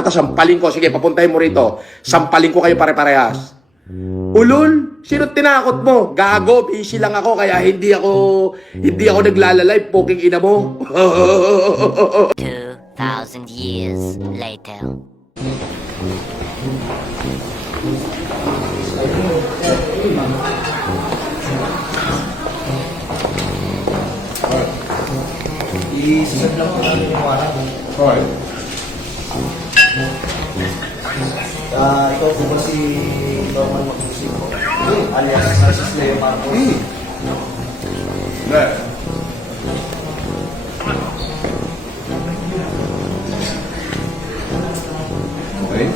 kita, sampalin ko. Sige, papuntahin mo rito. Sampalin ko kayo pare-parehas. Ulol, sino tinakot mo? Gago, busy lang ako kaya hindi ako naglalalive, poking ina mo. 2,000 years later. I-send lang po namin yung warang. Okay. Ikaw po ba si Norman Magusino? Alias Francis Leo Marcos? Hindi. Okay.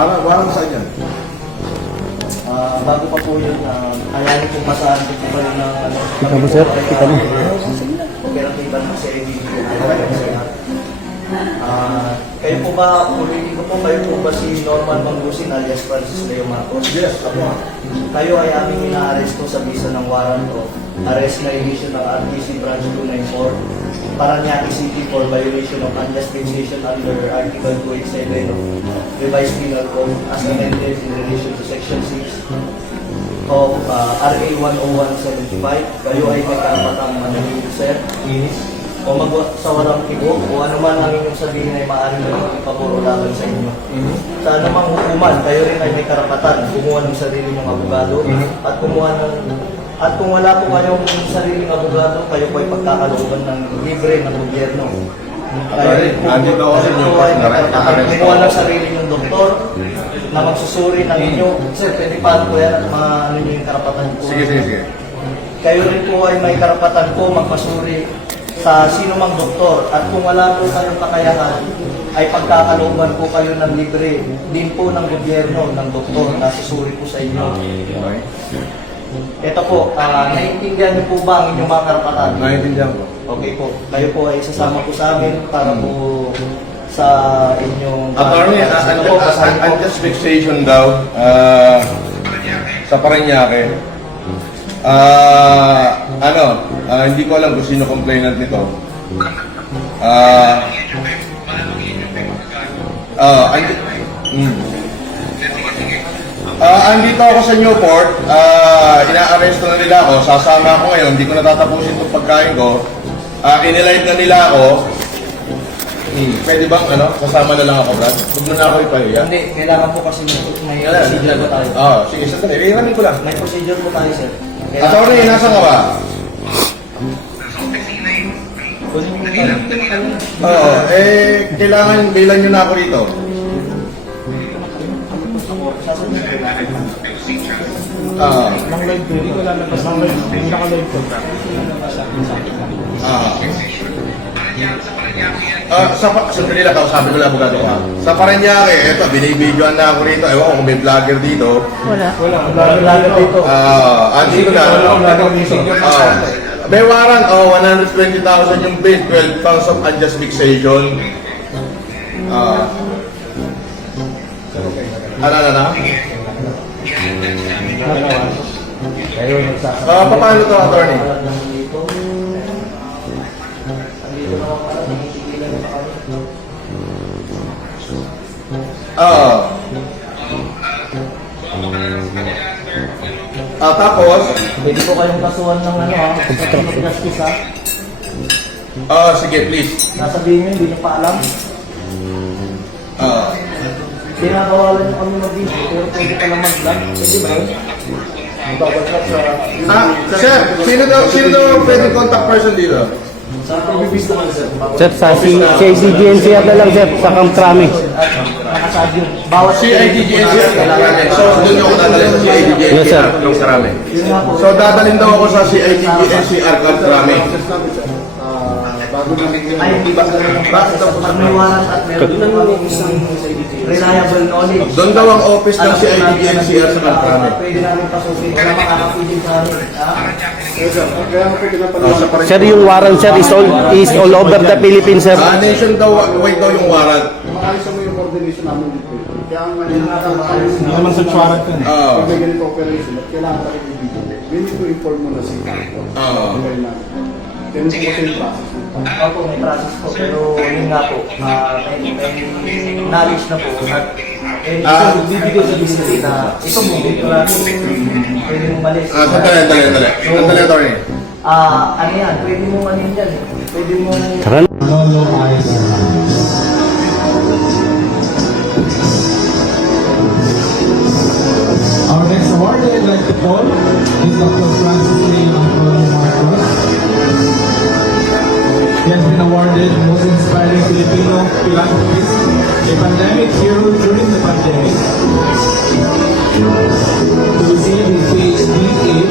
Parang saan yan? Bago pa po yun, ayahin kong masahan ko pa rin ng ano. Kita mo, sir? Kita mo. Operativa ng CIDG. Kayo po ba, ulitin ko po, kayo po ba si Norman Mangusin alias Francis Leo Marcos? Yes, ako. Kayo ay aming ina-aresto sa bisa ng warrant of arrest na issue ng RTC Branch 294 Paranaque City for violation of unjust taxation under Article 287 of Revised Penal Code as amended in relation to Section 6 of RA 10175. Kayo ay magkakatang manahimik, sir, o magsawarang kibo o ano man ang inyong sabihin ay maaaring maging ipaboro laban sa inyo. Sa anumang hukuman, kayo rin ay may karapatan kumuha ng sarili ng abogado at kumuha ng at kung wala po kayong sariling abogado, kayo po ay pagkakalooban ng libre ng gobyerno. Kayo rin po, Andito ako sa inyo, kayo po ay may partner. karapatan kumuha ng sarili ng doktor na magsusuri ng inyo. Sir, pwede pa po yan at ano nyo yung karapatan po. Sige. Kayo rin po ay may karapatan po magpasuri sa sino mang doktor at kung wala po kayong kakayahan ay pagkakalooban po kayo ng libre din po ng gobyerno ng doktor na susuri po sa inyo. Okay. Ito po, naiintindihan niyo po ba ang inyong mga karapatan? Naiintindihan ko. Okay po, kayo po ay isasama po sa amin para po sa inyong... Attorney, Ito po, basahin po. unjust fixation daw sa Paranaque. Hindi ko alam kung sino complainant nito. Andito ako sa Newport, ina-arresto na nila ako, sasama ako ngayon, hindi ko natatapusin itong pagkain ko. Inilive na nila ako. Pwede bang sasama na lang ako, Brad? Huwag mo na ako ipahiya. Hindi, kailangan po kasi may procedure po tayo. Sige, sandali. Iranin ko lang. May procedure po tayo, sir. Attorney, nasaan ka ba? Kailangan bilan nyo na ako rito. Nang live ko, hindi ko lalabas ng live. Hindi naka-live ko. Sandali lang, sabi ko lang abogado ka. Sa Paranaque, eto, binibidyoan na ako rito. Ewan ko kung may vlogger dito. Lalo dito. Andito na. May warrant, 120,000 yung base, 12 pounds of unjust fixation. Ano? Kayo nagsasabi. Paano to, attorney? Tapos, Pwede po kayong kasuhan ng justice, ha? sige, please. Nasabihin nyo, hindi nyo pa alam. Pinakawalan nyo kami mag-video, pero pwede ka lang mag-vlog. Pwede ba yun? Magbabagat sa... Sir, sino daw pwede contact person dito? Sa pag-bibis naman, sir. Sir, sa CIDG-NCR na lang, sir. Sa Camp Crame. Nakasad yun. Bawat CIDG-NCR kailangan niya. So, doon ako dadalhin sa CIDG-NCR. Yes, sir. Yung karami. Yun nga po. So, dadalhin daw ako sa CIDG-NCR Camp Crame. Ay, hindi ba ganun ang process? Pag may warrant at meron din kami isang reliable knowledge. Doon daw ang office ng CIDG-NCR sa Camp Crame. Pwede namin pasukin. Wala makakapigil sa amin. Sir, yung warrant, sir, is all over the Philippines, sir. Nation daw, wait daw yung warrant. Maayos mo yung coordination namin dito. Kaya ang maayos Hindi naman sa warrant yun. pag may ganito operation at kailangan tayo i-video. We need to inform mo na si Carto. Oo. Ganun po kasi yung process. Opo, may process po, pero yun nga po, may knowledge na po at ito bibigay sa business na ito mo, dito lang pwede mo malis. Sandali, attorney. Ano yan, pwede mo ano yan dyan, pwede mo... Lolo eyes. Our next award I'd like to call is Dr. Francis Lee Antonio Marcos. He has been awarded Most Inspiring Filipino Philanthropist, a pandemic hero during the pandemic. To receive his PhD in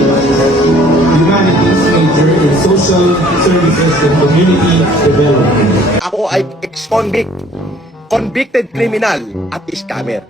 Humanities major in Social Services and Community Development. Ako ay ex-convict, convicted criminal at scammer.